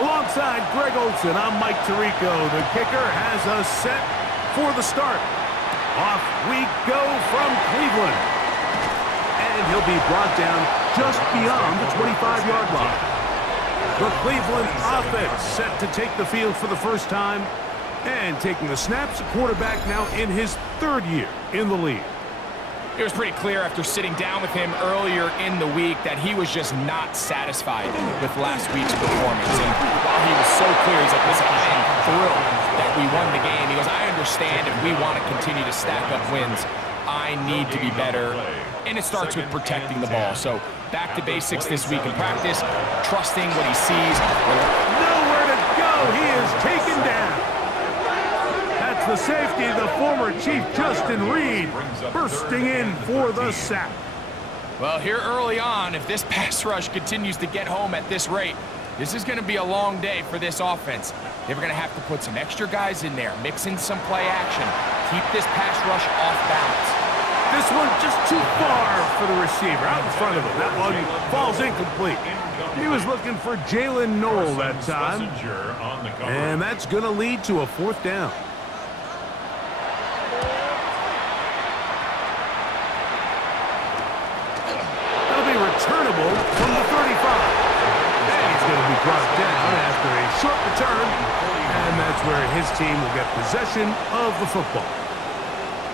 Alongside Greg Olson, I'm Mike Tirico. The kicker has us set for the start. Off we go from Cleveland. And he'll be brought down just beyond the 25-yard line. The Cleveland offense set to take the field for the first time. And taking the snaps, quarterback now in his third year in the league. It was pretty clear after sitting down with him earlier in the week that he was just not satisfied with last week's performance. And while he was so clear, he's like, listen, I am thrilled that we won the game. He goes, I understand if we want to continue to stack up wins, I need to be better. And it starts with protecting the ball. So back to basics this week in practice, trusting what he sees. Nowhere to go. He is taken down. That's the safety, the former Chief Justin Reed, bursting in for the sack. Well, here early on, if this pass rush continues to get home at this rate, this is going to be a long day for this offense. They're going to have to put some extra guys in there, mix in some play action, keep this pass rush off balance. This one just too far for the receiver, out in front of him. That one falls incomplete. He was looking for Jalen Knoll that time. And that's going to lead to a fourth down. Returnable from the 35. And he's going to be brought down after a short return. And that's where his team will get possession of the football.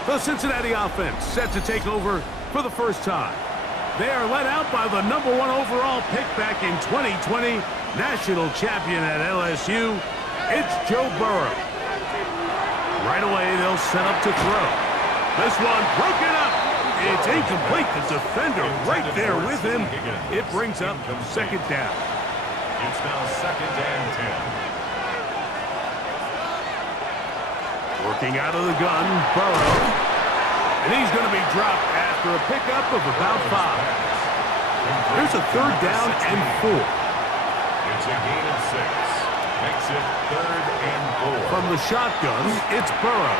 The Cincinnati offense set to take over for the first time. They are led out by the #1 overall pick back in 2020, national champion at LSU. It's Joe Burrow. Right away, they'll set up to throw. This one broken up. It's incomplete. The defender right there with him. It brings up second down. It's now 2nd and 10. Working out of the gun, Burrow. And he's going to be dropped after a pickup of about 5. There's a third down and 4. It's a gain of 6. Makes it 3rd and 4. From the shotgun, it's Burrow.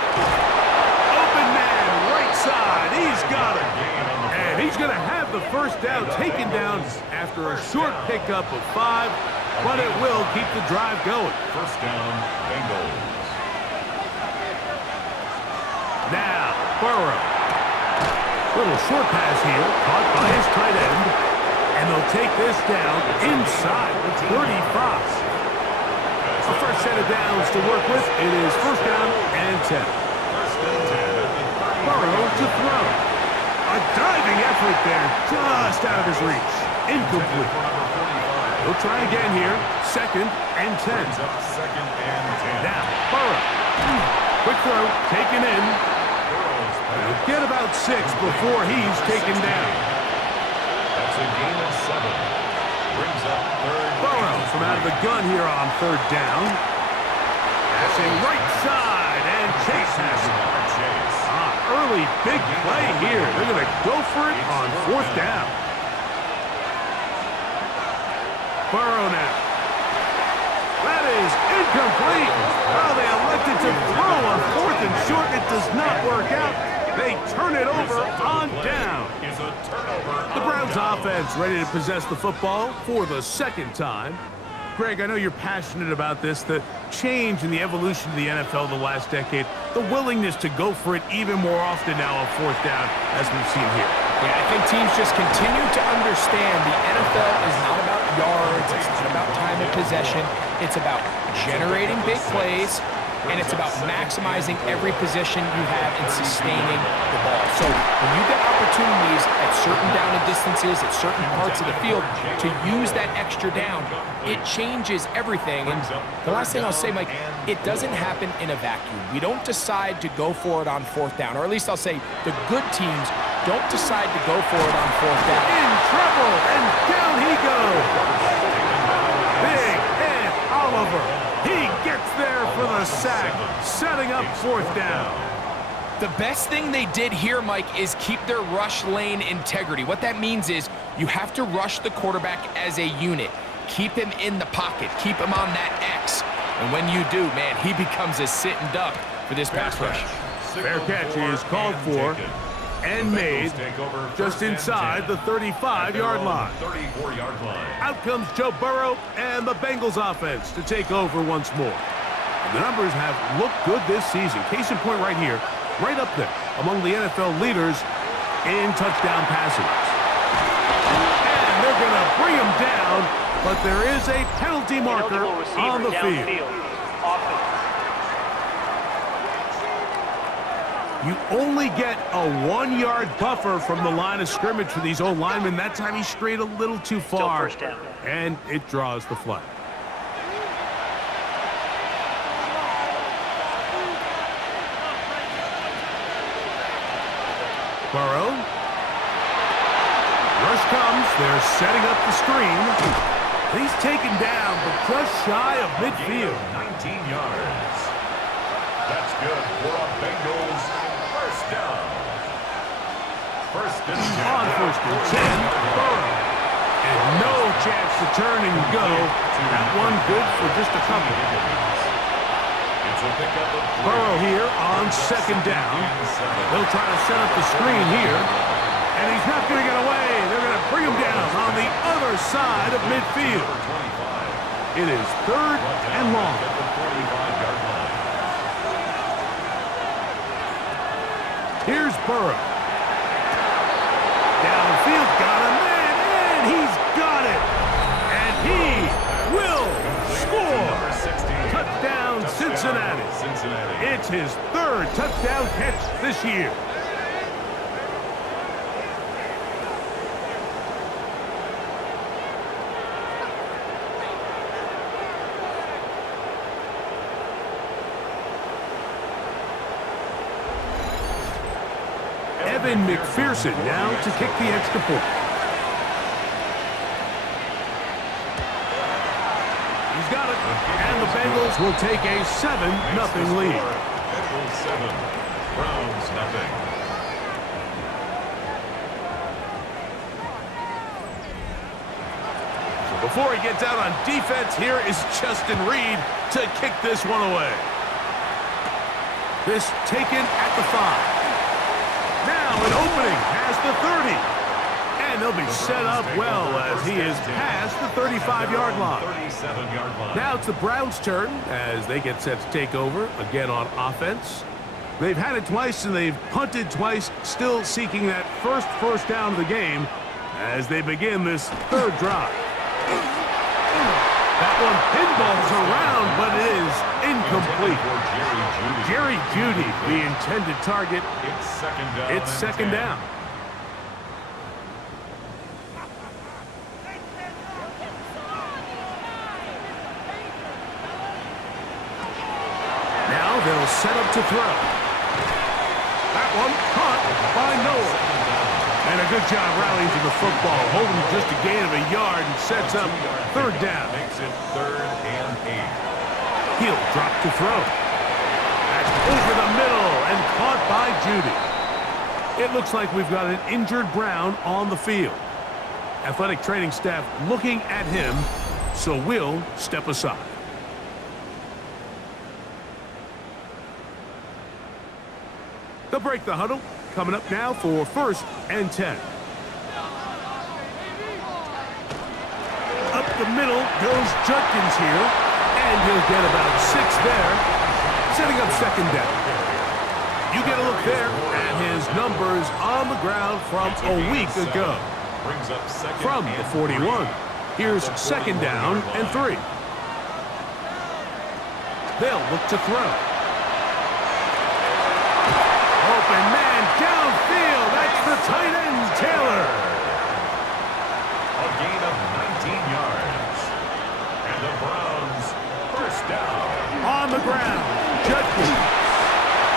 Open man, right side. He's got it. And he's going to have the first down taken down after a short pickup of 5, but it will keep the drive going. First down, Bengals. Now, Burrow. Little short pass here, caught by his tight end. And they'll take this down inside the 35. A fresh set of downs to work with. It is first down and 10. Burrow to throw. A diving effort there, just out of his reach. Incomplete. He'll try again here. 2nd and 10. Now, Burrow. Quick throw, taken in. He'll get about 6 before he's taken down. That's a gain of 7. Brings up 3rd. Burrow from out of the gun here on 3rd down. Passing right side, and Chase has it. Early big play here. They're going to go for it on 4th down. Burrow now. That is incomplete. Well, they elected to throw on 4th and short. It does not work out. They turn it over on down. The Browns offense ready to possess the football for the 2nd time. Greg, I know you're passionate about this, the change in the evolution of the NFL the last decade, the willingness to go for it even more often now on 4th down, as we've seen here. Yeah, I think teams just continue to understand the NFL is not about yards, it's not about time of possession, it's about generating big plays, and it's about maximizing every position you have and sustaining the ball. So when you get opportunities at certain down and distances, at certain parts of the field, to use that extra down, it changes everything. And the last thing I'll say, Mike, it doesn't happen in a vacuum. We don't decide to go for it on 4th down, or at least I'll say the good teams don't decide to go for it on 4th down. In trouble, and down he goes. Big Ed Oliver. He gets there for the sack, setting up 4th down. The best thing they did here, Mike, is keep their rush lane integrity. What that means is you have to rush the quarterback as a unit. Keep him in the pocket. Keep him on that X. And when you do, man, he becomes a sit and duck for this pass rush. Fair catch is called for. and made just inside the 35-yard line. 34-yard line. Out comes Joe Burrow and the Bengals offense to take over once more. And the numbers have looked good this season. Case in point right here, right up there among the NFL leaders in touchdown passing. And they're going to bring him down, but there is a penalty marker on the field. You only get a 1-yard buffer from the line of scrimmage for these old linemen. That time he strayed a little too far, and it draws the flag. Burrow. Rush comes. They're setting up the screen. He's taken down, but just shy of midfield. 19 yards. That's good for a Bengals first down. First and 10. On first and 10, Burrow. And no chance to turn and go. That one good for just a couple. Burrow here on second down. They'll try to set up the screen here. And he's not going to get away. They're going to bring him down on the other side of midfield. It is third and long. Here's Burrow. Downfield, got him, and he's got it. And he will score. Touchdown, Cincinnati. It's his third touchdown catch this year. Evan McPherson now to kick the extra point. He's got it. And the Bengals will take a 7-0 lead. Bengals 7, Browns nothing. So before he gets out on defense, here is Justin Reed to kick this one away. This taken at the 5. Now an opening past the 30. And they'll be set up well as he is past the 35-yard line. 37-yard line. Now it's the Browns' turn as they get set to take over again on offense. They've had it twice and they've punted twice, still seeking that first down of the game as they begin this third drive. That one pinballs around, but it is incomplete. Jerry Jeudy, the intended target. It's second down. Now they'll set up to throw. That one caught by Noah. And a good job rallying to the football, holding just a gain of a yard and sets up third down. Makes it 3rd and 8. He'll drop to throw. That's over the middle and caught by Jeudy. It looks like we've got an injured Brown on the field. Athletic training staff looking at him, so we'll step aside. They'll break the huddle. Coming up now for 1st and 10. Up the middle goes Judkins here, and he'll get about 6 there, setting up second down. You get a look there at his numbers on the ground from a week ago. From the 41. Here's second down and 3. They'll look to throw. Open man downfield. That's the tight end, Taylor. A gain of 19 yards. And the Browns first down. On the ground, Judkins.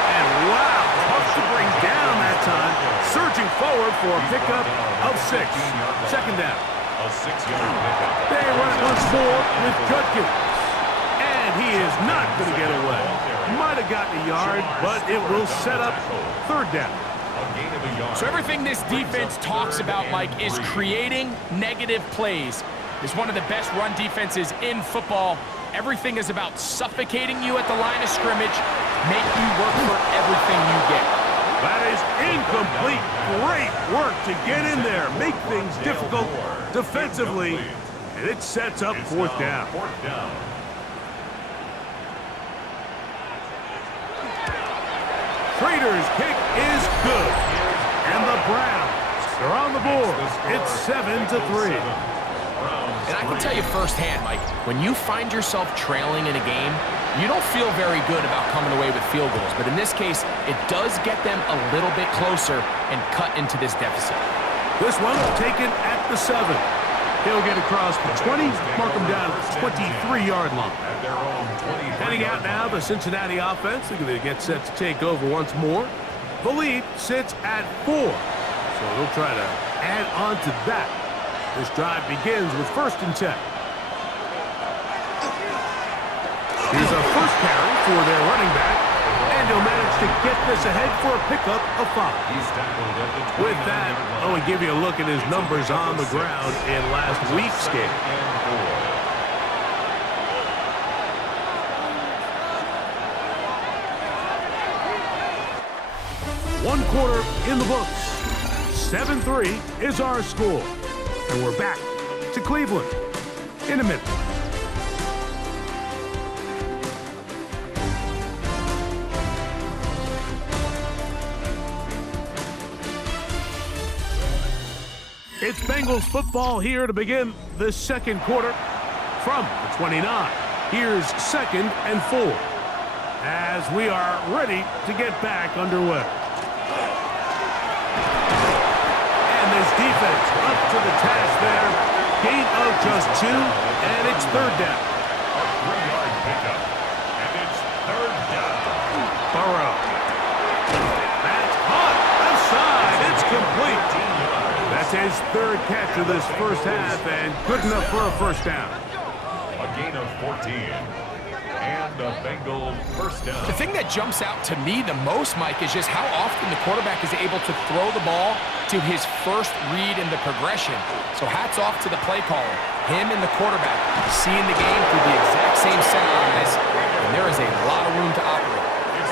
And wow, tough to bring down that time. Surging forward for a pickup of 6. Second down. A 6-yard pickup. They run it once more with Judkins. And he is not going to get away. Might have gotten a yard, but it will set up third down. So everything this defense talks about, Mike, is creating negative plays. It's one of the best run defenses in football. Everything is about suffocating you at the line of scrimmage, make you work for everything you get. That is incomplete. Great work to get in there, make things difficult defensively, and it sets up fourth down. Trader's kick is good, and the Browns are on the board. It's 7-3. And I can tell you firsthand, Mike, when you find yourself trailing in a game, you don't feel very good about coming away with field goals. But in this case, it does get them a little bit closer and cut into this deficit. This one taken at the 7. He'll get across the 20, mark him down at the 23-yard line. Heading out now, the Cincinnati offense. They're going to get set to take over once more. The lead sits at 4, so they'll try to add on to that. This drive begins with 1st and 10. Here's a first carry for their running back, and he'll manage to get this ahead for a pickup of 5. With that, I want to give you a look at his numbers on the ground in last week's game. One quarter in the books. 7-3 is our score. And we're back to Cleveland in a minute. It's Bengals football here to begin the second quarter from the 29. Here's 2nd and 4 as we are ready to get back underway. And this defense up to the task there. Gain of just 2, and it's 3rd down. A 3-yard pickup, and it's 3rd down. Burrow. That's caught. Outside. It's complete. That's his 3rd catch of this first half, and good enough for a first down. A gain of 14. And a Bengal first down. The thing that jumps out to me the most, Mike, is just how often the quarterback is able to throw the ball to his first read in the progression. So hats off to the play caller. Him and the quarterback seeing the game through the exact same set of eyes, and there is a lot of room to operate.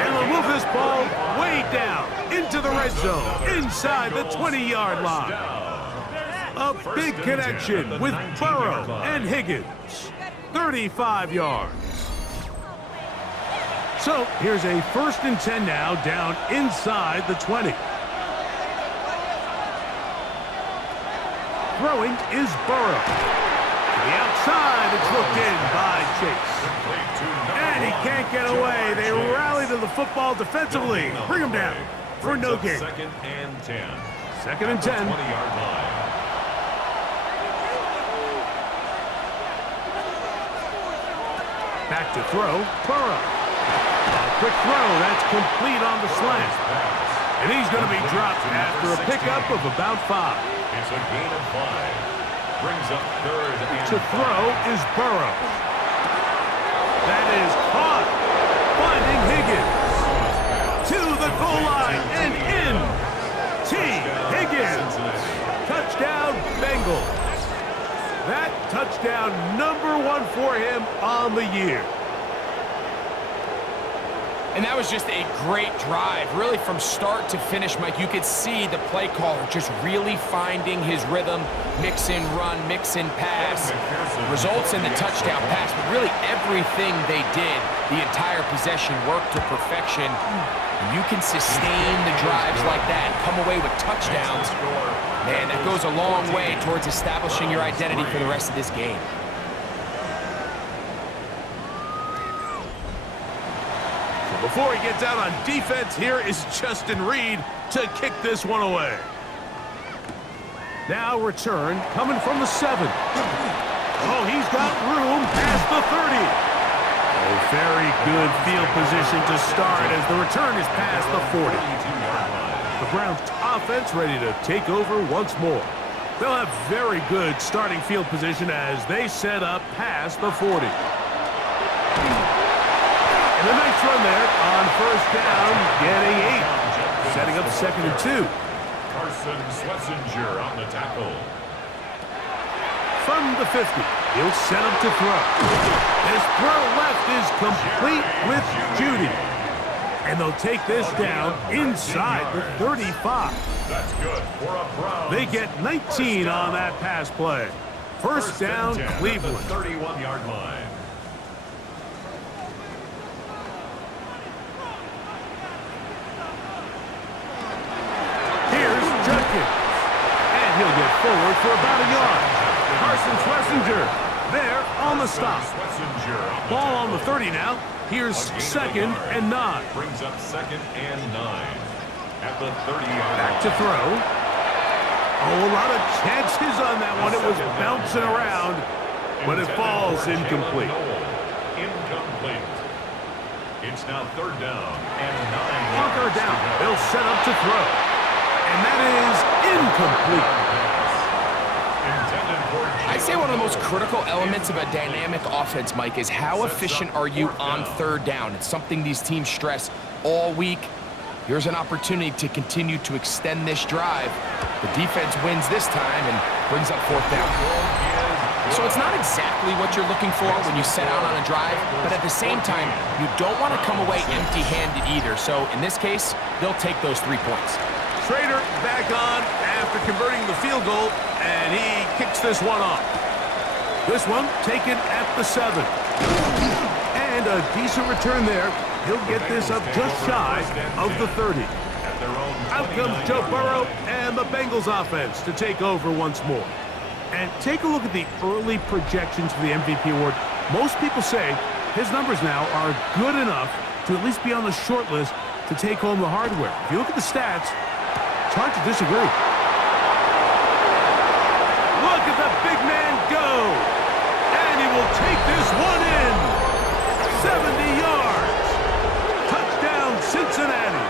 And we'll move this ball way down into the red zone, inside the 20-yard line. A big connection with Burrow and Higgins. 35 yards. So here's a 1st and 10 now, down inside the 20. Throwing is Burrow. To the outside, it's looked in by Chase. And he can't get away. They rally to the football defensively. Bring him down for no gain. 2nd and 10. 2nd and 10. 20-yard line. Back to throw, Burrow. A quick throw, that's complete on the slant. And he's going to be dropped after a pickup of about 5. It's a gain of 5. Brings up 3rd and To throw is Burrow. That is caught. Finding Higgins. To the goal line and in. T. Higgins. Touchdown, Bengals. That touchdown number 1 for him on the year. And that was just a great drive, really from start to finish, Mike. You could see the play caller just really finding his rhythm, mix in run, mix in pass. Results in the touchdown pass, but really everything they did, the entire possession worked to perfection. And you can sustain the drives like that and come away with touchdowns. Man, that goes a long way towards establishing your identity for the rest of this game. Before he gets out on defense, here is Justin Reed to kick this one away. Now return coming from the 7. Oh, he's got room past the 30. A very good field position to start as the return is past the 40. The Browns offense ready to take over once more. They'll have very good starting field position as they set up past the 40. And a nice run there on first down, getting 8. Setting up 2nd and 2. Carson Schlesinger on the tackle. From the 50, he'll set him to throw. His throw left is complete with Judy. And they'll take this down inside the 35. That's good for a Browns. They get 19 on that pass play. First down, Cleveland. At the 31-yard line. Here's Judkins. And he'll get forward for about a yard. Carson Schlesinger there on the stop. Ball on the 30 now. Here's second and 9. Brings up second and 9. At the 30-yard Back to throw. Oh, a lot of chances on that one. It was bouncing around, but it falls incomplete. Incomplete. It's now third down and 9. On third down, they'll set up to throw. And that is incomplete. I say one of the most critical elements of a dynamic offense, Mike, is how efficient are you on third down? It's something these teams stress all week. Here's an opportunity to continue to extend this drive. The defense wins this time and brings up fourth down. So it's not exactly what you're looking for when you set out on a drive, but at the same time, you don't want to come away empty-handed either. So in this case, they'll take those 3 points. Schrader back on after converting the field goal, and he kicks this one off. This one taken at the 7. And a decent return there. He'll get this up just shy of the 30. Out comes Joe Burrow and the Bengals offense to take over once more. And take a look at the early projections for the MVP award. Most people say his numbers now are good enough to at least be on the short list to take home the hardware. If you look at the stats, it's hard to disagree. Look at the big man go. And he will take this one in. 70 yards. Touchdown, Cincinnati.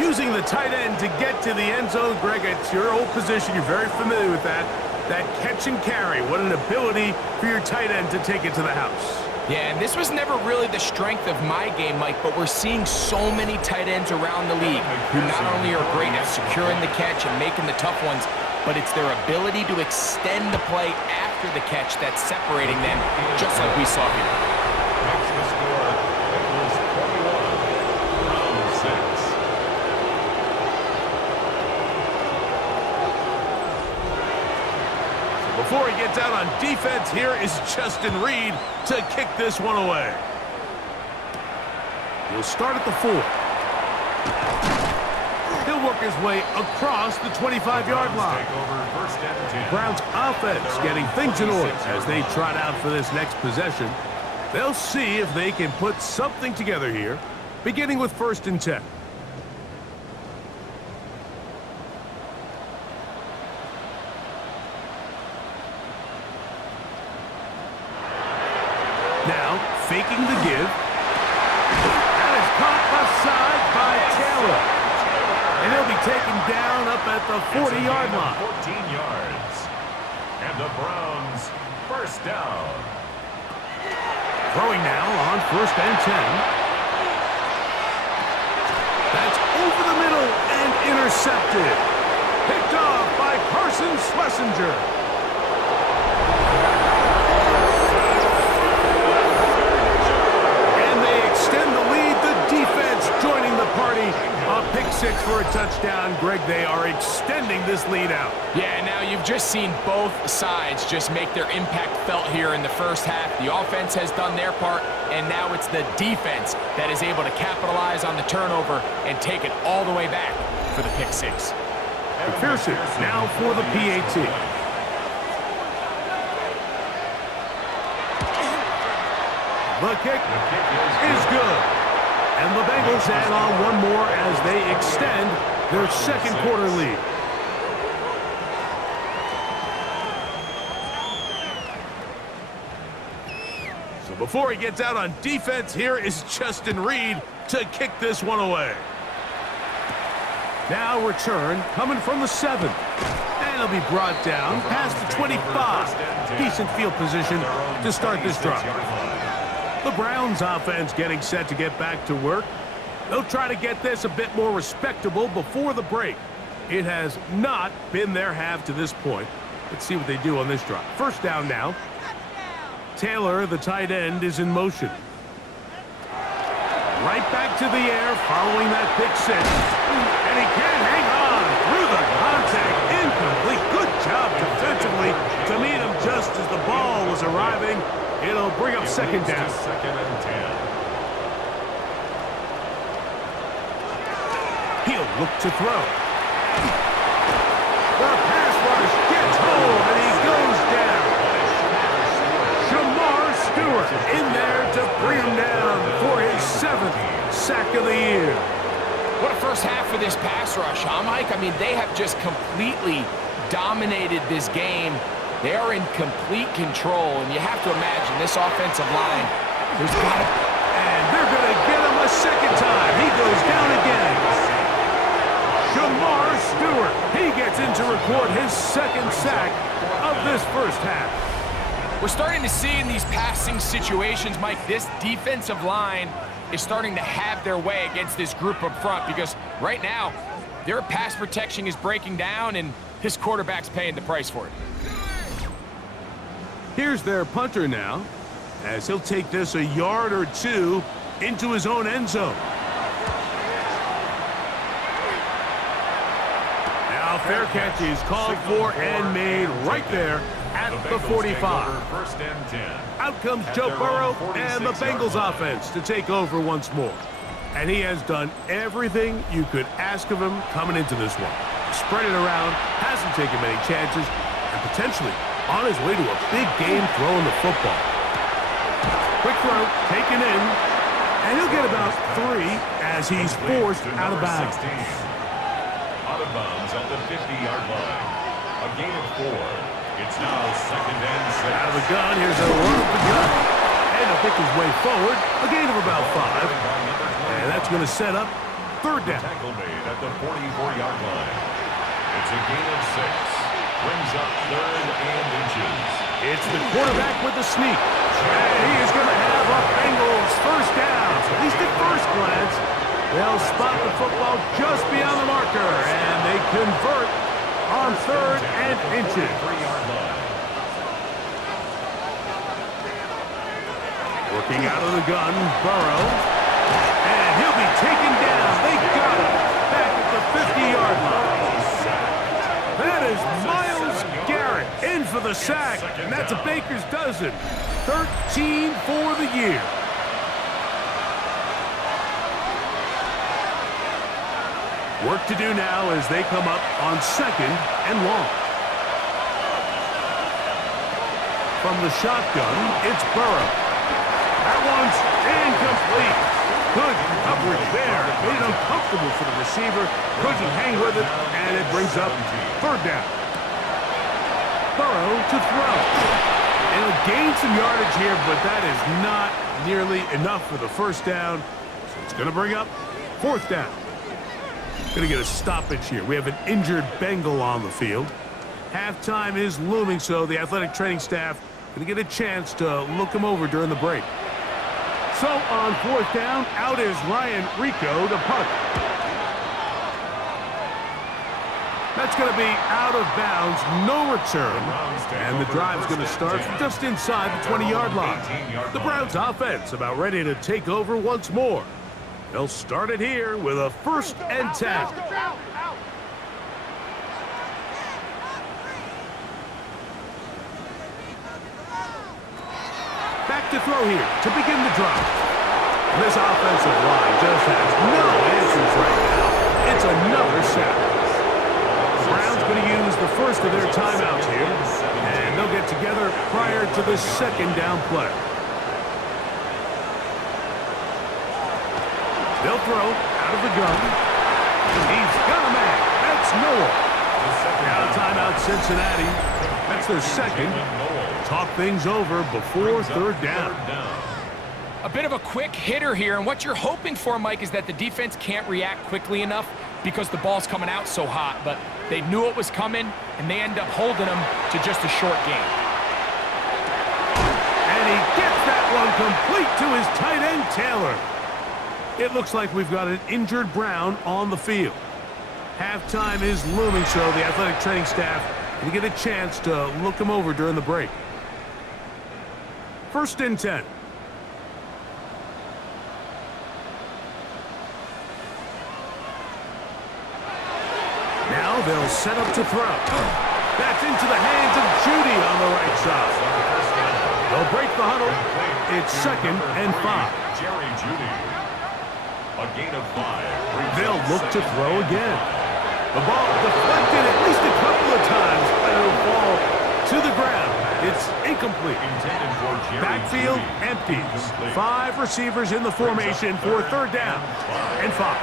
Using the tight end to get to the end zone. Greg, it's your old position. You're very familiar with that. That catch and carry. What an ability for your tight end to take it to the house. Yeah, and this was never really the strength of my game, Mike, but we're seeing so many tight ends around the league who not only are great at securing the catch and making the tough ones, but it's their ability to extend the play after the catch that's separating them, just like we saw here. Makes the score. Bengals 21, Browns 6. Before he gets out on defense, here is Justin Reed to kick this one away. He'll start at the 4. He'll work his way across the 25-yard line. Browns offense getting things in order as they trot out for this next possession. They'll see if they can put something together here, beginning with 1st and 10. Now, faking the give. That is caught aside by Taylor. And he'll be taken down up at the 40-yard line. 14 yards. And the Browns, first down. Throwing now on 1st and 10. That's over the middle and intercepted. Picked off by Carson Schlesinger. Joining the party, a pick 6 for a touchdown. Greg, they are extending this lead out. Yeah, now you've just seen both sides just make their impact felt here in the first half. The offense has done their part, and now it's the defense that is able to capitalize on the turnover and take it all the way back for the pick 6. McPherson now for the PAT. The kick is good. And the Bengals add on one more as they extend their second quarter lead. So before he gets out on defense, here is Justin Reed to kick this one away. Now return coming from the 7. And he'll be brought down past the 25. Decent field position to start this drive. The Browns offense getting set to get back to work. They'll try to get this a bit more respectable before the break. It has not been their half to this point. Let's see what they do on this drive. First down now. Taylor, the tight end, is in motion. Right back to the air following that pick six. And he can't hang on through the contact. Incomplete. Good job defensively to meet him just as the ball was arriving. It'll bring up second down. Second and 10. He'll look to throw. The pass rush gets home, and he goes down. Shamar Stewart in there to bring him down for his 7th sack of the year. What a first half for this pass rush, huh, Mike? I mean, they have just completely dominated this game. They are in complete control, and you have to imagine this offensive line, there's got to... And they're going to get him a second time. He goes down again. Shamar Stewart, he gets in to record his 2nd sack of this first half. We're starting to see in these passing situations, Mike, this defensive line is starting to have their way against this group up front because right now, their pass protection is breaking down and this quarterback's paying the price for it. Here's their punter now, as he'll take this a yard or two into his own end zone. Now fair catch is called for and made right there at the 45. First and 10. Out comes Joe Burrow and the Bengals offense to take over once more. And he has done everything you could ask of him coming into this one. Spread it around, hasn't taken many chances, and potentially on his way to a big game throwing the football. Quick throw, taken in, and he'll get about 3 as he's forced out of bounds. Out of bounds at the 50-yard line. A gain of 4. It's now second and 6. Out of the gun, here's a run of the gun. And he'll pick his way forward, a gain of about 5. And that's going to set up third down. Tackle made at the 44-yard line. It's a gain of 6. Brings up 3rd and inches. It's the quarterback with the sneak. And he is going to have a Bengals first down. At least at first glance, they'll spot the football just beyond the marker. And they convert on 3rd and inches. 3-yard line. Working out of the gun, Burrow. And he'll be taken down. They got him back at the 50-yard line. That is Myles Garrett in for the sack, and that's a baker's dozen. 13 for the year. Work to do now as they come up on 2nd and long. From the shotgun, it's Burrow. That one's incomplete. Good coverage there. Made it uncomfortable for the receiver. Couldn't hang with it, and it brings up 3rd down. Burrow to throw. And he'll gain some yardage here, but that is not nearly enough for the first down. So it's going to bring up 4th down. Going to get a stoppage here. We have an injured Bengal on the field. Halftime is looming, so the athletic training staff going to get a chance to look him over during the break. So on 4th down, out is Ryan Rico to punt. That's going to be out of bounds, no return. And the drive's going to start from just inside the 20-yard line. The Browns offense about ready to take over once more. They'll start it here with a 1st and 10. Back to throw here to begin the drive. This offensive line just has no answers right now. It's another sack. The Browns going to use the first of their timeouts here, and they'll get together prior to the 2nd down play. They'll throw out of the gun. He's got a man. That's Noah. Now timeout Cincinnati. That's their 2nd. Talk things over before 3rd down. A bit of a quick hitter here, and what you're hoping for, Mike, is that the defense can't react quickly enough because the ball's coming out so hot, but they knew it was coming, and they end up holding them to just a short game. And he gets that one complete to his tight end, Taylor. It looks like we've got an injured Brown on the field. Halftime is looming, so the athletic training staff will get a chance to look him over during the break. 1st and 10. Now they'll set up to throw. That's into the hands of Judy on the right side. They'll break the huddle. It's 2nd and 5. Jerry Judy. A gain of 5. They'll look to throw again. The ball deflected at least a couple of times, but it'll fall to the ground. It's incomplete. Backfield empties. 5 receivers in the formation for 3rd down and 5.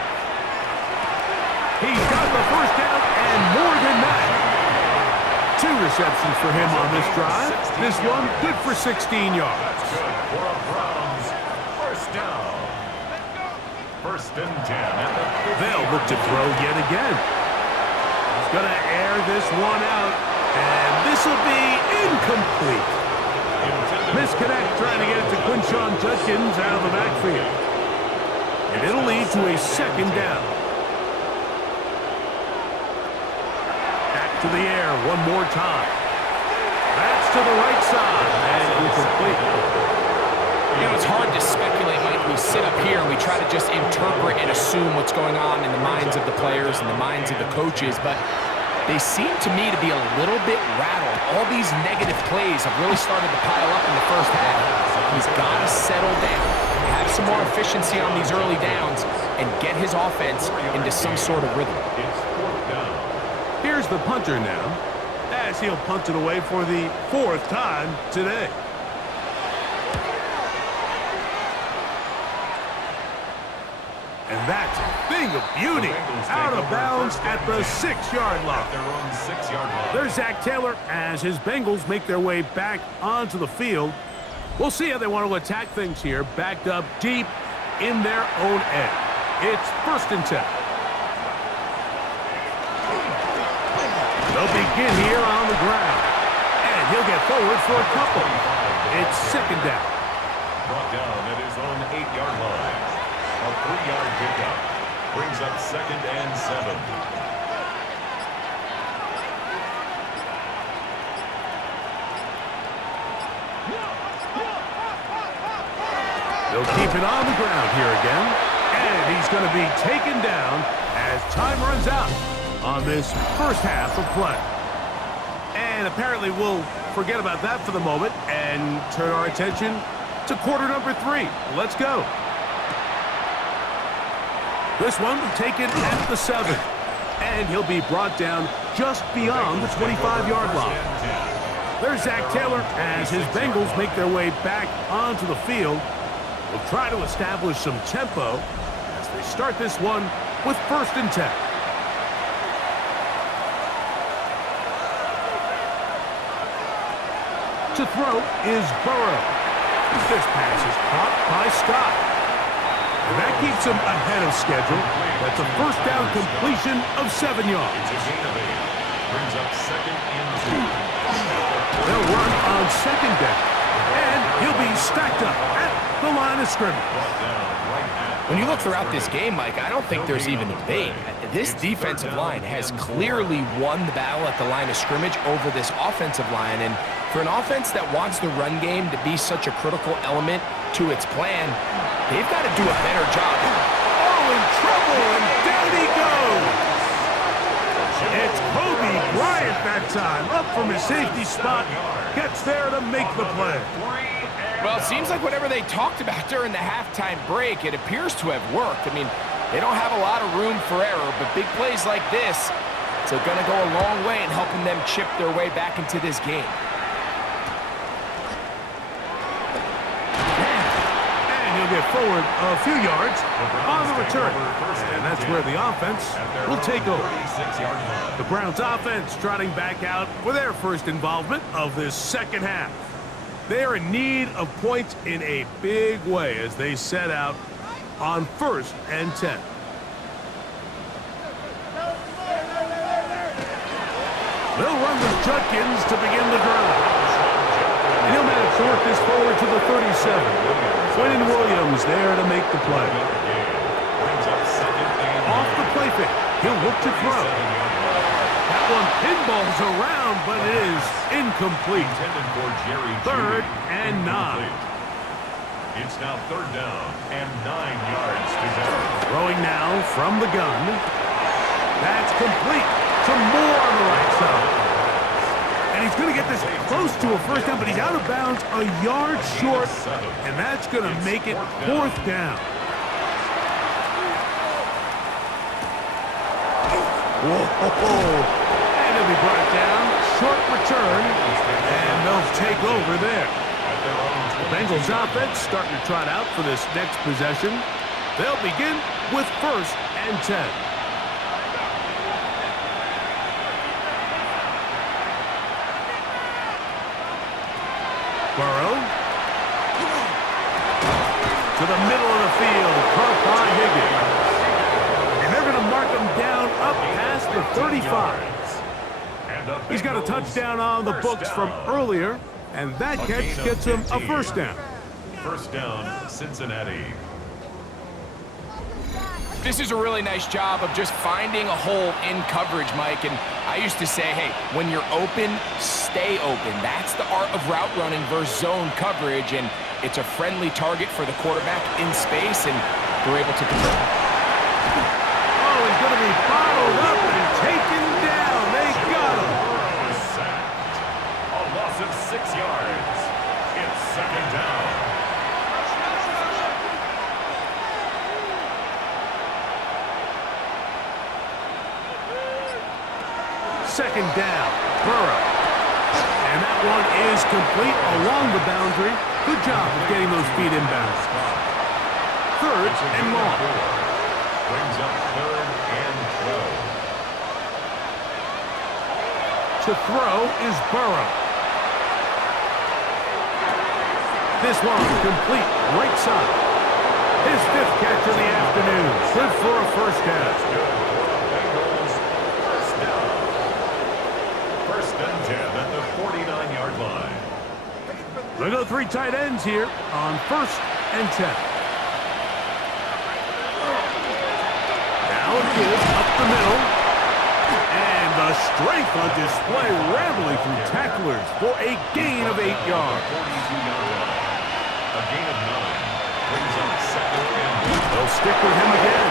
He's got the 1st down and more than that. 2 receptions for him on this drive. This one good for 16 yards. That's good for a Browns 1st down. 1st and 10 at the 50. They'll look to throw yet again. He's going to air this one out, and this will be incomplete. Misconnect trying to get it to Quinshon Judkins out of the backfield. And it'll lead to a 2nd down. Back to the air one more time. That's to the right side, and incomplete. You know, it's hard to speculate, Mike. We sit up here and we try to just interpret and assume what's going on in the minds of the players and the minds of the coaches, but they seem to me to be a little bit rattled. All these negative plays have really started to pile up in the 1st half. He's got to settle down, have some more efficiency on these early downs, and get his offense into some sort of rhythm. It's 4th down. Here's the punter now, as he'll punt it away for the 4th time today. And that's a thing of beauty. Out of bounds at the 6-yard line. At their own 6-yard line. There's Zach Taylor as his Bengals make their way back onto the field. We'll see how they want to attack things here, backed up deep in their own end. It's 1st and 10. They'll begin here on the ground. And he'll get forward for a couple. It's 2nd down. Brought down at his own 8-yard line. A 3-yard pickup. Brings up 2nd and 7. They'll keep it on the ground here again. And he's going to be taken down as time runs out on this 1st half of play. And apparently we'll forget about that for the moment and turn our attention to quarter number 3. Let's go. This one taken at the 7. And he'll be brought down just beyond the 25-yard line. There's Zach Taylor as his Bengals make their way back onto the field. We'll try to establish some tempo as they start this one with 1st and 10. To throw is Burrow. This pass is caught by Scott. And that keeps him ahead of schedule. That's a 1st down completion of 7 yards. It's a gain of 8. Brings up 2nd and 2. They'll run on 2nd down. And he'll be stacked up at the line of scrimmage. When you look throughout this game, Mike, I don't think there's even a debate. This defensive line has clearly won the battle at the line of scrimmage over this offensive line. And for an offense that wants the run game to be such a critical element to its plan, they've got to do a better job. Oh, in trouble, and down he goes. It's Kobe Bryant that time, up from his safety spot, gets there to make the play. Well, it seems like whatever they talked about during the halftime break, it appears to have worked. I mean, they don't have a lot of room for error, but big plays like this, it's going to go a long way in helping them chip their way back into this game. And he'll get forward a few yards on the return. And that's where the offense will take over. The Browns offense trotting back out for their first involvement of this 2nd half. They are in need of points in a big way as they set out on 1st and 10. They'll run with Judkins to begin the drive. And he'll manage to work this forward to the 37. Quentin Williams there to make the play. Off the play fake, he'll look to throw. That one pinballs around, but it is incomplete. 3rd and 9. It's now 3rd down and 9 yards to go. Throwing now from the gun. That's complete. Some more on the right side. And he's going to get this close to a first down, but he's out of bounds a yard short, and that's going to make it fourth down. Whoa. And he'll be brought down. Short return, and they'll take over there. The Bengals offense starting to trot out for this next possession. They'll begin with 1st and 10. Burrow. To the middle of the field, caught by Higgins. And they're going to mark him down up past the 35. He's got a touchdown on the books from earlier, and that catch gets him a first down. First down, Cincinnati. This is a really nice job of just finding a hole in coverage, Mike. And I used to say, hey, when you're open, stay open. That's the art of route running versus zone coverage, and it's a friendly target for the quarterback in space, and they're able to convert. Oh, he's going to be bottled up and taken down. They got him. Sacked. A loss of 6 yards. It's second down. Second down, Burrow. And that one is complete along the boundary. Good job of getting those feet inbounds. 3rd and long. Brings up 3rd and 12. To throw is Burrow. This one complete, right side. His 5th catch of the afternoon. Good for a first down. At the 49-yard line. We'll go 3 tight ends here on 1st and 10. Now it is up the middle. And the strength on display, rambling through tacklers for a gain of 8 yards. 42-yard line. A gain of 9. Brings up 2nd and 1. They'll stick with him again.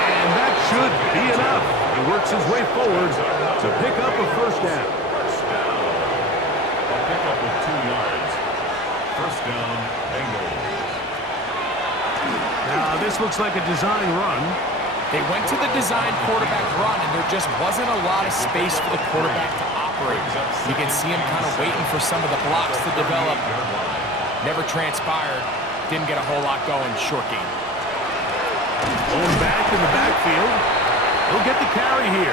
And that should be enough. He works his way forward to pick up a first down. Pick up with 2 yards. First down, Bengals. Now, this looks like a design run. They went to the design quarterback run, and there just wasn't a lot of space for the quarterback to operate. You can see him kind of waiting for some of the blocks to develop. Never transpired. Didn't get a whole lot going. Short game. Going back in the backfield. He'll get the carry here.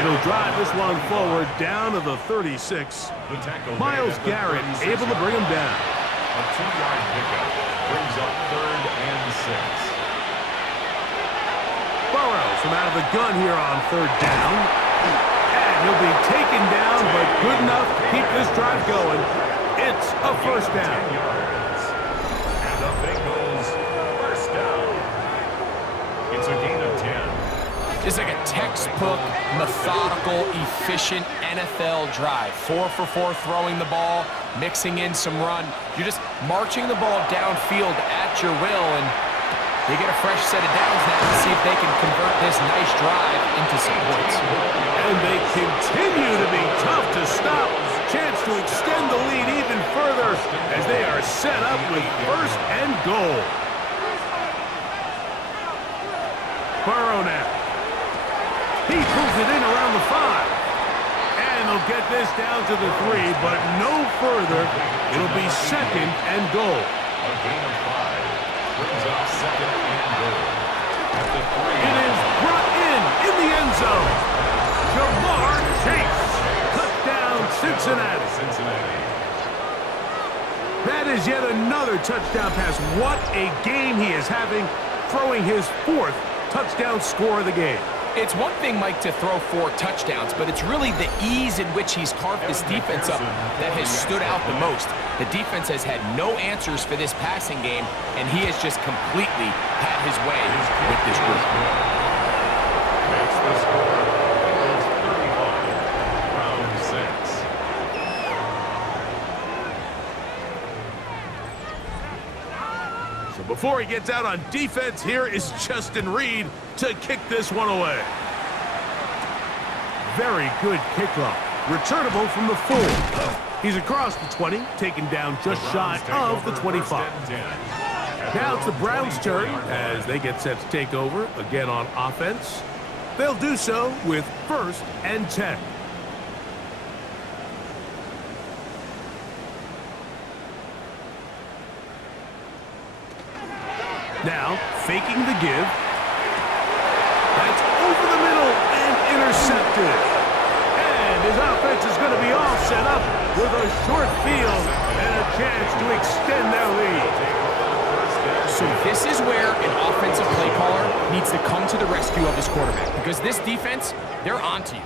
And he'll drive this one forward down to the 36. Myles Garrett able to bring him down. A 2-yard pickup brings up 3rd and 6. Burrow from out of the gun here on 3rd down. And he'll be taken down, but good enough to keep this drive going. It's a first down. 10 yards. And the Bengals first down. It's a gain of 10. It's like a textbook, methodical, efficient NFL drive. 4 for 4 throwing the ball, mixing in some run. You're just marching the ball downfield at your will, and they get a fresh set of downs now to see if they can convert this nice drive into some points. And they continue to be tough to stop. Chance to extend the lead even further as they are set up with 1st and goal. Burrow now. He pulls it in around the 5. And they'll get this down to the 3, but no further. It'll be 2nd and goal. A gain of 5. Brings up 2nd and goal. At the 3. It is brought in the end zone. Jamar Chase. Touchdown, Cincinnati. That is yet another touchdown pass. What a game he is having, throwing his 4th touchdown score of the game. It's one thing, Mike, to throw 4 touchdowns, but it's really the ease in which he's carved this defense up that has stood out the most. The defense has had no answers for this passing game, and he has just completely had his way with this group. Makes the score. Bengals 35. Round 6. So before he gets out on defense, here is Justin Reed to kick this one away. Very good kickoff. Returnable from the 4. He's across the 20, taken down just shy of the 25. Now it's the Browns' turn as they get set to take over again on offense. They'll do so with 1st and 10. Now, faking the give. That's over the middle and intercepted. And his offense is going to be all set up with a short field and a chance to extend their lead. So this is where an offensive play caller needs to come to the rescue of his quarterback, because this defense, they're onto you.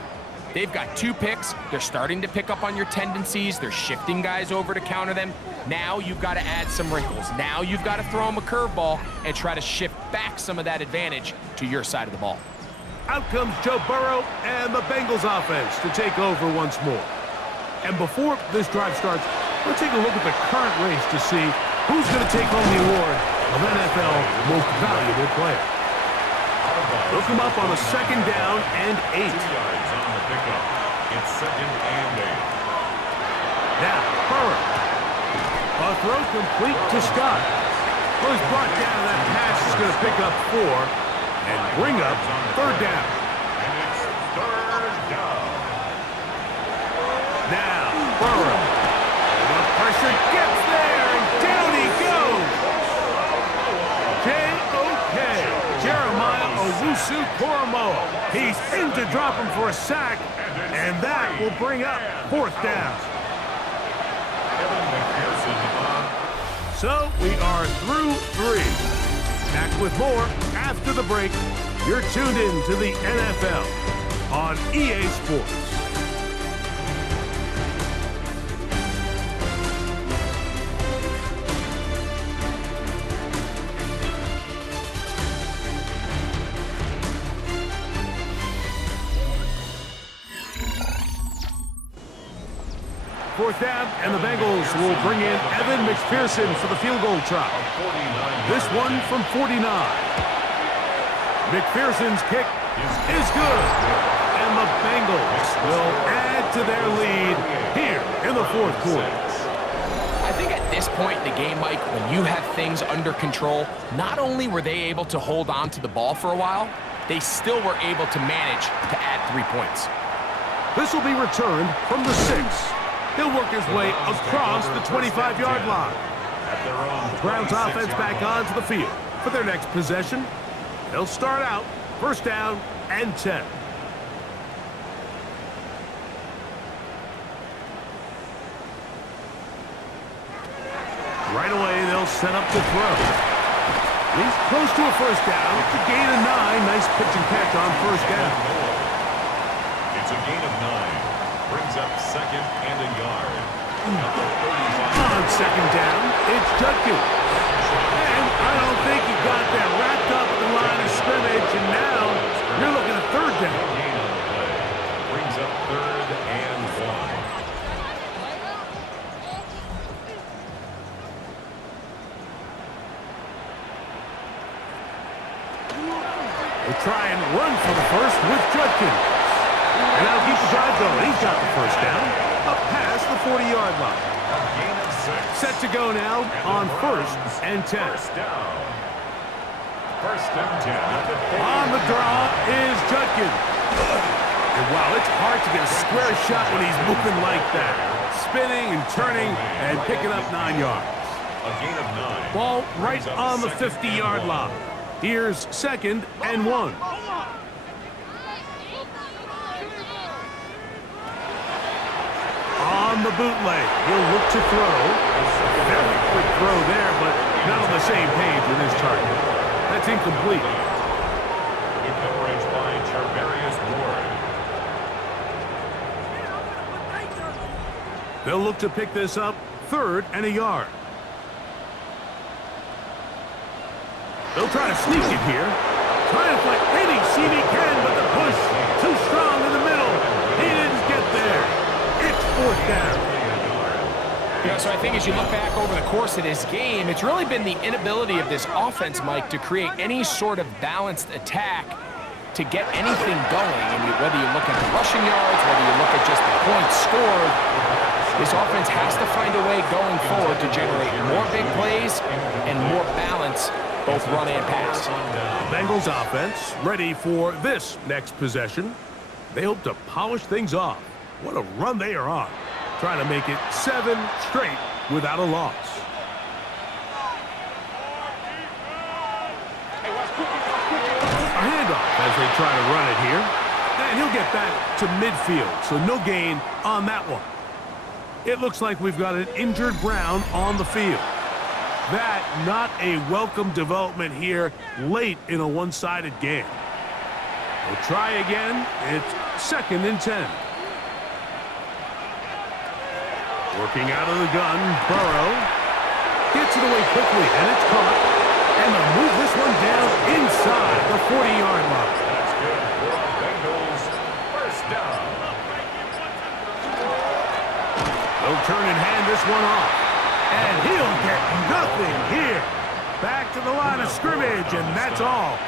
They've got 2 picks. They're starting to pick up on your tendencies. They're shifting guys over to counter them. Now you've got to add some wrinkles. Now you've got to throw them a curveball and try to shift back some of that advantage to your side of the ball. Out comes Joe Burrow and the Bengals offense to take over once more. And before this drive starts, let's take a look at the current race to see who's going to take home the award of NFL Most Valuable Player. They'll come up on a 2nd down and 8. 2 yards on the pickup. It's 2nd and 8. Now, Burrow. A throw complete to Scott. Well, he's brought down. That pass is going to pick up 4 and bring up 3rd down. And it's 3rd down. Now, Burrow. The pressure gets there, and down he goes. J.O.K. Jeremiah Owusu-Koramoah. He's in to drop him for a sack, and that will bring up 4th down. So we are through 3. Back with more after the break. You're tuned in to the NFL on EA Sports. Fourth down, and the Bengals will bring in Evan McPherson for the field goal try. This one from 49. McPherson's kick is good. And the Bengals will add to their lead here in the 4th quarter. I think at this point in the game, Mike, when you have things under control, not only were they able to hold on to the ball for a while, they still were able to manage to add 3 points. This will be returned from the 6. He'll work his way across the 25-yard line. The Browns offense back onto the field for their next possession. They'll start out 1st down and 10. Right away, they'll set up to throw. He's close to a 1st down. It's a gain of 9. Nice pitch and catch on 1st down. It's a gain of 9. Brings up 2nd and a yard. On 2nd down, it's Judkins. And I don't think he got that wrapped up at the line of scrimmage, and now you're looking at 3rd down. Gain on the play. Brings up 3rd and 1. We'll try and run for the 1st with Judkins. And that'll keep the drive going. He's got the 1st down. Up past the 40-yard line. A gain of 6. Set to go now on 1st and 10. 1st down. 1st and 10 at the 40. On the draw is Judkins. And wow, it's hard to get a square shot when he's moving like that. Spinning and turning and picking up 9 yards. A gain of 9. Ball right on the 50-yard line. Here's 2nd and 1. On the bootleg, he'll look to throw. Very quick throw there, but not on the same page with his target. That's incomplete. Good coverage by Charvarius Ward. They'll look to pick this up 3rd and a yard. They'll try to sneak it here. Trying to find any seam he can, but the push too strong in the middle. He didn't get there. It's 4th down. Yeah, so I think as you look back over the course of this game, it's really been the inability of this offense, Mike, to create any sort of balanced attack. to get anything going. I mean, whether you look at the rushing yards, whether you look at just the points scored, this offense has to find a way going forward to generate more big plays and more balance, both run and pass. Bengals offense ready for this next possession. They hope to polish things off. What a run they are on. Trying to make it 7 straight without a loss. A handoff as they try to run it here. And he'll get back to midfield, so no gain on that one. It looks like we've got an injured Brown on the field. That not a welcome development here late in a one-sided game. We'll try again. It's 2nd and 10. Working out of the gun, Burrow gets it away quickly, and it's caught. And they'll move this one down inside the 40-yard line. That's good for the Bengals. First down. They'll turn and hand this one off. And he'll get nothing here. Back to the line of scrimmage, and that's all.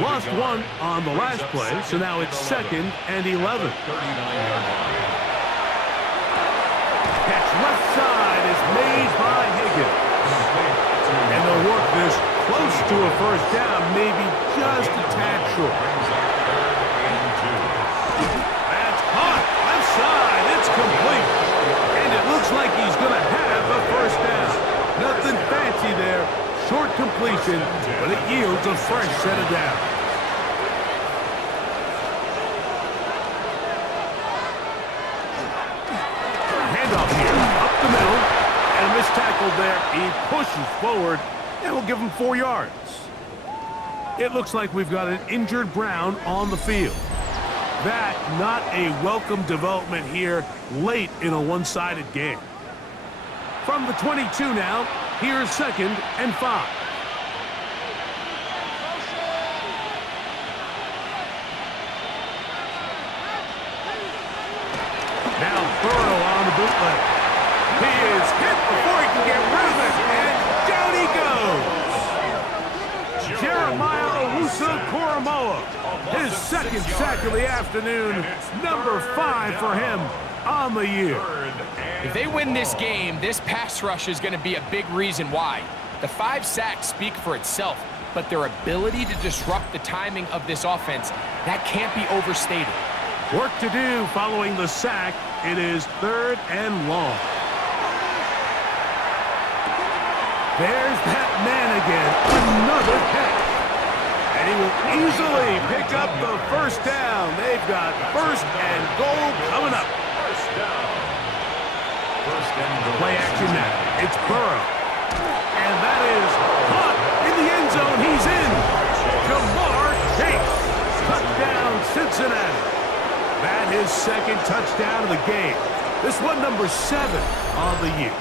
Lost one on the last play, so now it's 2nd and 11. Catch left side is made by Higgins. And they'll work this close to a first down, maybe just a tad short. That's caught. Left side. It's complete. And it looks like he's going to have a first down. Nothing fancy there. Short completion, but it yields a fresh set of downs. Handoff here, up the middle, and a missed tackle there. He pushes forward, and we'll give him 4 yards. It looks like we've got an injured Brown on the field. That not a welcome development here late in a one-sided game. From the 22 now, here's 2nd and 5. Now Burrow on the bootleg. He is hit before he can get rid of it, and down he goes. Jeremiah Owusu-Koramoah, his 2nd sack of the afternoon, number 5 for him on the year. If they win this game, this pass rush is going to be a big reason why. The 5 sacks speak for itself, but their ability to disrupt the timing of this offense, that can't be overstated. Work to do following the sack. It is 3rd and long. There's that man again. Another catch. And he will easily pick up the first down. They've got 1st and goal coming up. First down. Play action now. It's Burrow. And that is caught in the end zone. He's in. Jamar Chase. Touchdown, Cincinnati. That is 2nd touchdown of the game. This one number 7 on the year.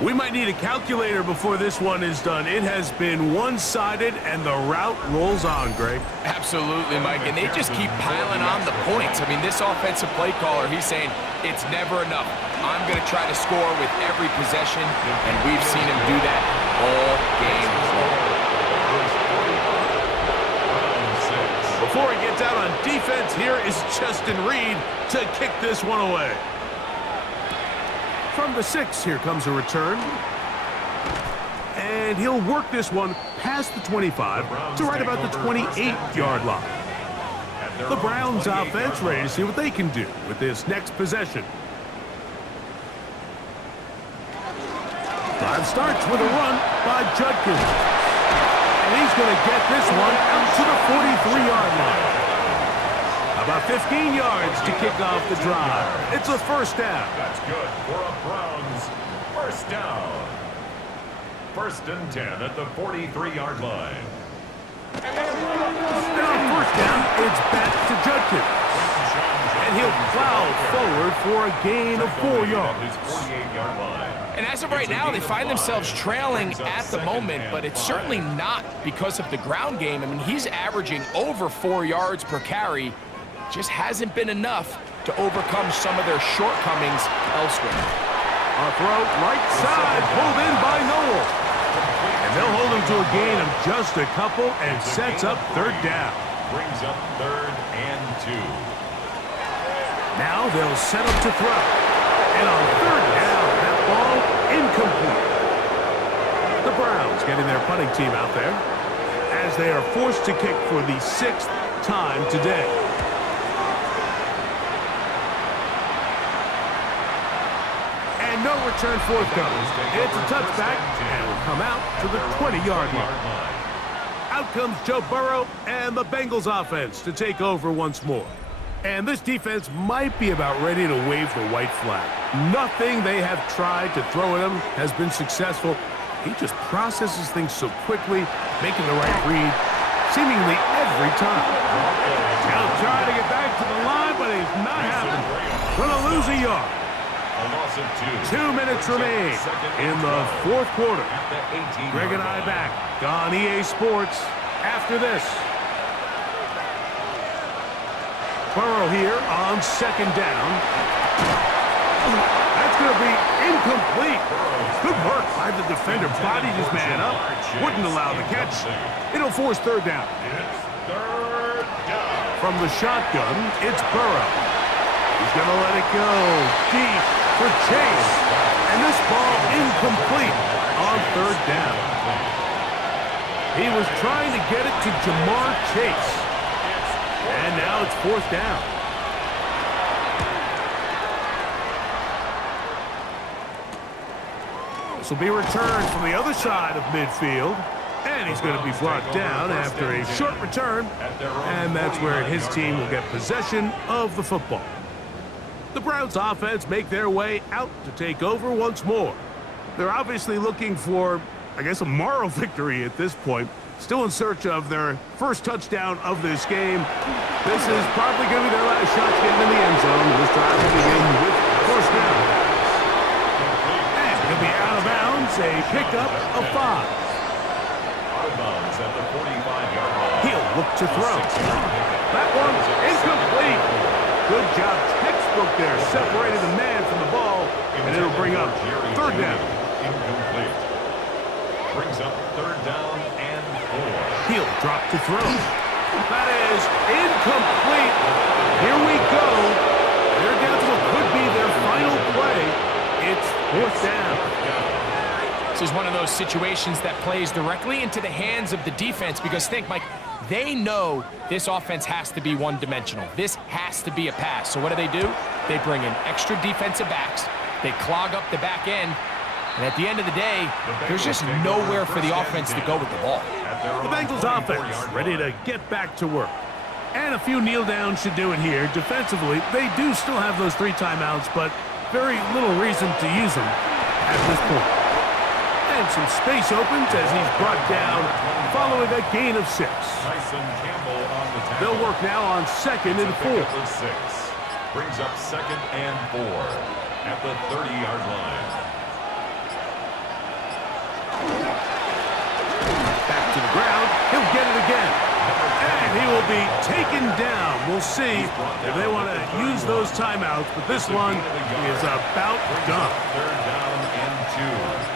We might need a calculator before this one is done. It has been one-sided, and the route rolls on, Greg. Absolutely, Mike, and they just keep piling on the points. I mean, this offensive play caller, he's saying it's never enough. I'm going to try to score with every possession, and we've seen him do that all game long. Before he gets out on defense, here is Justin Reed to kick this one away. From the 6, here comes a return. And he'll work this one past the 25 to right about the 28-yard line. The Browns offense ready to see what they can do with this next possession. Drive starts with a run by Judkins. And he's going to get this one out to the 43-yard line. About 15 yards to kick off the drive. It's a first down. That's good for a Browns first down. 1st and 10 at the 43-yard line. And on first down, it's back to Judkins. And he'll plow forward for a gain of 4 yards. His 48-yard line. And as of right now, they find themselves trailing at the moment, but it's certainly not because of the ground game. I mean, he's averaging over 4 yards per carry. Just hasn't been enough to overcome some of their shortcomings elsewhere. A throw right side, pulled in by Noel. And they'll hold him to a gain of just a couple and sets up third down. Brings up 3rd and 2. Now they'll set up to throw. And on third down, that ball incomplete. The Browns getting their punting team out there as they are forced to kick for the 6th time today. And no return forthcoming. It's a touchback and will come out to the 20-yard line. Out comes Joe Burrow and the Bengals offense to take over once more. And this defense might be about ready to wave the white flag. Nothing they have tried to throw at him has been successful. He just processes things so quickly, making the right read seemingly every time. He'll try to get back to the line, but he's not happening. Gonna lose a yard. A loss of 2. 2 minutes remain in the 4th quarter. At the 18-yard Greg and I back on EA Sports after this. Burrow here on 2nd down. That's going to be incomplete. Good work by the defender. Bodied his man up. Wouldn't allow the catch. It'll force 3rd down. It's 3rd down. From the shotgun, it's Burrow. He's going to let it go deep for Chase. And this ball incomplete on 3rd down. He was trying to get it to Jamar Chase. And now it's 4th down. This will be returned from the other side of midfield. And he's going to be brought down after a short return. And that's where his team will get possession of the football. The Browns offense make their way out to take over once more. They're obviously looking for, I guess, a moral victory at this point. Still in search of their first touchdown of this game. This is probably going to be their last shot to get in the end zone. This drive will begin with 1st down. And he'll be out of bounds, a pickup of 5. Out of bounds at the 45-yard line. He'll look to throw. That one incomplete. Good job, textbook there. Separated the man from the ball, and it'll bring up 3rd down. Incomplete. Brings up 3rd down and 4. He'll drop to throw. That is incomplete. Here we go. They're down to what could be their final play. It's 4th down. This is one of those situations that plays directly into the hands of the defense because think, Mike, they know this offense has to be one-dimensional. This has to be a pass. So what do? They bring in extra defensive backs. They clog up the back end. And at the end of the day, there's just nowhere for the offense to go with the ball. The Bengals offense ready to get back to work. And a few kneel downs should do it here. Defensively, they do still have those 3 timeouts, but very little reason to use them at this point. And some space opens as he's brought down following a gain of 6. They'll work now on 2nd and 4. Brings up 2nd and 4 at the 30-yard line. Back to the ground. He'll get it again. And he will be taken down. We'll see if they want to use those timeouts, but this one is about done. 3rd down and 2.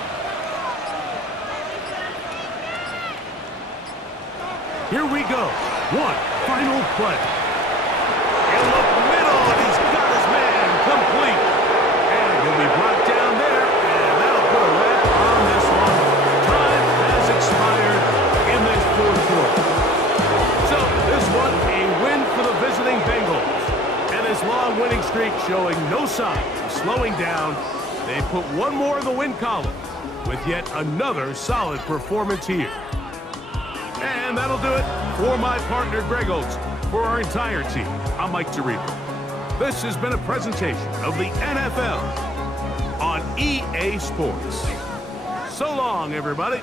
Here we go. One final play. In the middle, and he's got his man complete. And he'll be brought down there, and that'll put a wrap on this one. Time has expired in this 4th quarter. So this one, a win for the visiting Bengals. And this long winning streak showing no signs of slowing down. They put one more in the win column with yet another solid performance here. And that'll do it for my partner, Greg Oates. For our entire team, I'm Mike Tirico. This has been a presentation of the NFL on EA Sports. So long, everybody.